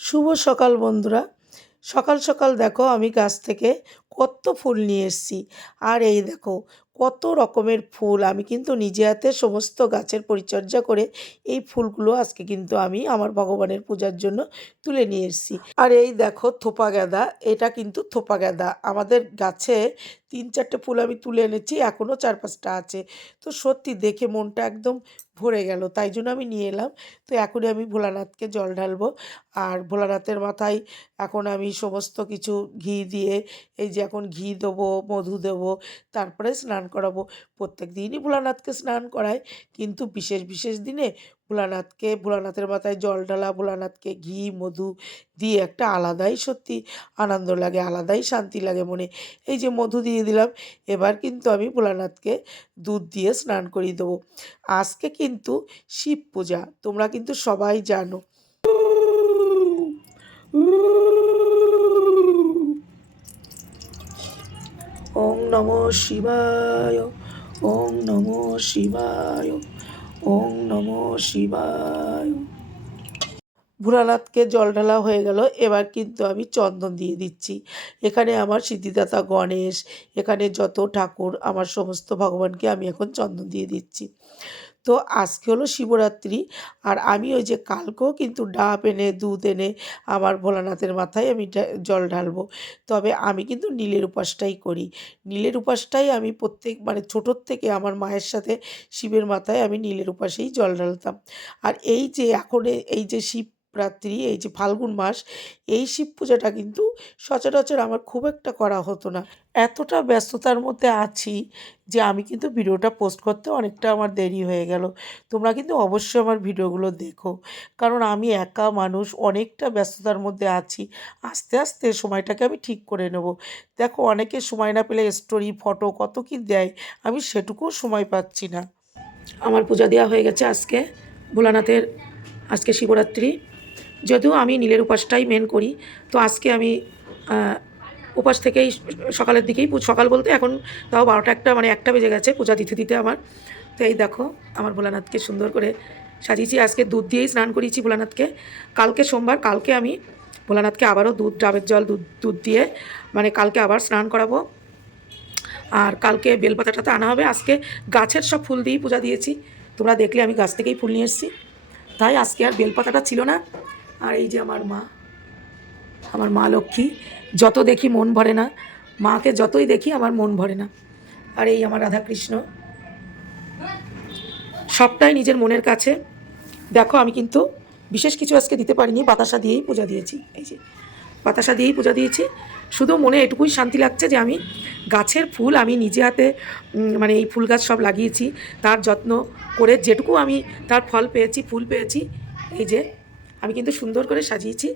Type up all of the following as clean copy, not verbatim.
শুভ সকাল বন্ধুরা। সকাল সকাল দেখো আমি গাছ থেকে কত ফুল নিয়ে এসেছি। আর এই দেখো কত রকমের ফুল, আমি কিন্তু নিজে হাতে সমস্ত গাছের পরিচর্যা করে এই ফুলগুলো আজকে কিন্তু আমি আমার ভগবানের পূজার জন্য তুলে নিয়ে এসেছি। আর এই দেখো থোপা গাঁদা, এটা কিন্তু থোপা গাঁদা আমাদের গাছে ৩-৪টে ফুল আমি তুলে এনেছি, এখনও ৪-৫টা আছে। তো সত্যি দেখে মনটা একদম ভরে গেল, তাই জন্য আমি নিয়ে এলাম। তো এখনই আমি ভোলানাথকে জল ঢালবো। আর ভোলানাথের মাথায় এখন আমি সমস্ত কিছু ঘি দিয়ে, এই যে এখন ঘি দেবো, মধু দেবো, তারপরে স্নান করাবো। প্রত্যেক দিনই ভোলানাথকে স্নান করাই, কিন্তু বিশেষ বিশেষ দিনে ভোলানাথের মাথায় জল ঢালা, ভোলানাথকে ঘি মধু দিয়ে একটা আলাদাই সত্যি আনন্দ লাগে, আলাদাই শান্তি লাগে মনে। এই যে মধু দিয়ে দিলাম, এবার কিন্তু আমি ভোলানাথকে দুধ দিয়ে স্নান করিয়ে দেবো। আজকে কিন্তু শিব পূজা, তোমরা কিন্তু সবাই জানো। ওং নমঃ শিবায়, ওং নমঃ শিবায়, ওং নমঃ শিবায়। ভোলানাথকে জল ঢালা হয়ে গেল, এবার কিন্তু আমি চন্দন দিয়ে দিচ্ছি। এখানে আমার সিদ্ধিদাতা গণেশ, এখানে যত ঠাকুর আমার সমস্ত ভগবানকে আমি এখন চন্দন দিয়ে দিচ্ছি। তো আজকে হলো শিবরাত্রি, আর আমি ওই যে কালকেও কিন্তু ডাব এনে দুধ এনে আমার ভোলানাথের মাথায় আমি জল ঢালবো। তবে আমি কিন্তু নীলের উপাসটাই করি। নীলের উপাসটাই আমি মানে ছোটোর থেকে আমার মায়ের সাথে শিবের মাথায় আমি নীলের উপাসেই জল ঢালতাম। আর এই যে এখন এই যে শিবরাত্রি, এই যে ফাল্গুন মাস, এই শিব পূজাটা কিন্তু সচরাচর আমার খুব একটা করা হতো না। এতটা ব্যস্ততার মধ্যে আছি যে আমি কিন্তু ভিডিওটা পোস্ট করতে অনেকটা আমার দেরি হয়ে গেল। তোমরা কিন্তু অবশ্যই আমার ভিডিওগুলো দেখো, কারণ আমি একা মানুষ, অনেকটা ব্যস্ততার মধ্যে আছি। আস্তে আস্তে সময়টাকে আমি ঠিক করে নেব। দেখো অনেকে সময় না পেলে স্টোরি ফটো কত কী দেয়, আমি সেটুকুও সময় পাচ্ছি না। আমার পূজা দেওয়া হয়ে গেছে আজকে ভোলানাথের, আজকে শিবরাত্রি। যদিও আমি নীলের উপাসটাই মেন করি, তো আজকে আমি উপাস থেকেই সকালের দিকেই, সকাল বলতে এখন তাও 12টা-1টা, মানে 1টা বেজে গেছে পূজা দিতে দিতে আমার। তো এই দেখো আমার ভোলানাথকে সুন্দর করে সাজিয়েছি, আজকে দুধ দিয়েই স্নান করিয়েছি ভোলানাথকে। কালকে সোমবার, কালকে আমি ভোলানাথকে আবারও ডাবের জল দুধ দিয়ে মানে কালকে আবার স্নান করাবো। আর কালকে বেলপাতাটাতে আনা হবে। আজকে গাছের সব ফুল দিয়েই পূজা দিয়েছি, তোমরা দেখলে আমি গাছ থেকেই ফুল নিয়ে এসেছি, তাই আজকে আর বেলপাতাটা ছিল না। আর এই যে আমার মা লক্ষ্মী, যত দেখি মন ভরে না, মাকে যতই দেখি আমার মন ভরে না। আর এই আমার রাধাকৃষ্ণ, সবটাই নিজের মনের কাছে। দেখো আমি কিন্তু বিশেষ কিছু আজকে দিতে পারিনি, বাতাসা দিয়েই পূজা দিয়েছি। এই যে বাতাসা দিয়েই পূজা দিয়েছি, শুধু মনে এটুকুই শান্তি লাগছে যে আমি গাছের ফুল আমি নিজে হাতে মানে এই ফুল গাছ সব লাগিয়েছি, তার যত্ন করে যেটুকু আমি তার ফল পেয়েছি, ফুল পেয়েছি, এই যে আমি কিন্তু সুন্দর করে সাজিয়েছি।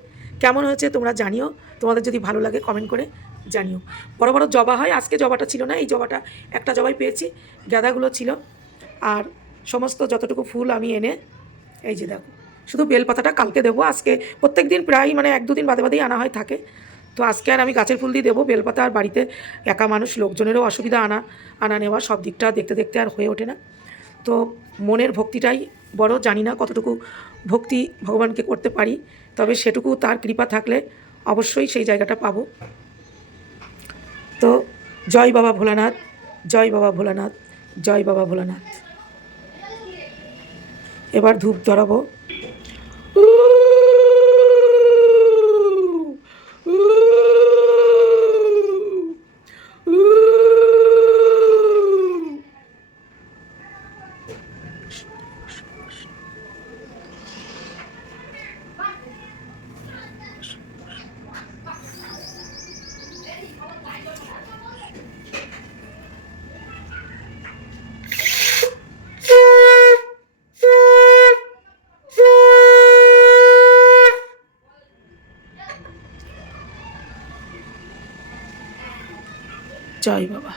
কেমন হয়েছে তোমরা জানিও, তোমাদের যদি ভালো লাগে কমেন্ট করে জানিও। বড় বড় জবা হয়, আজকে জবাটা ছিল না, এই জবাটা একটা জবাই পেয়েছি, গাঁদাগুলো ছিল। আর সমস্ত যতটুকু ফুল আমি এনে, এই যে দেখো, শুধু বেলপাতাটা কালকে দেবো। আজকে প্রত্যেক দিন প্রায় মানে 1-2 দিন বাদে বাদেই আনা হয় থাকে, তো আজকে আর আমি গাছের ফুল দিয়ে দেবো। বেলপাতা আর বাড়িতে একা মানুষ, লোকজনেরও অসুবিধা, আনা নেওয়া সব দিকটা দেখতে দেখতে আর হয়ে ওঠে না। তো মনের ভক্তিটাই বড়, জানি না কতটুকু ভক্তি ভগবানকে করতে পারি, তবে সেটুকু তার কৃপা থাকলে অবশ্যই সেই জায়গাটা পাবো। তো জয় বাবা ভোলানাথ, জয় বাবা ভোলানাথ, জয় বাবা ভোলানাথ। এবার ধূপ ধরাবো। জয় বাবা।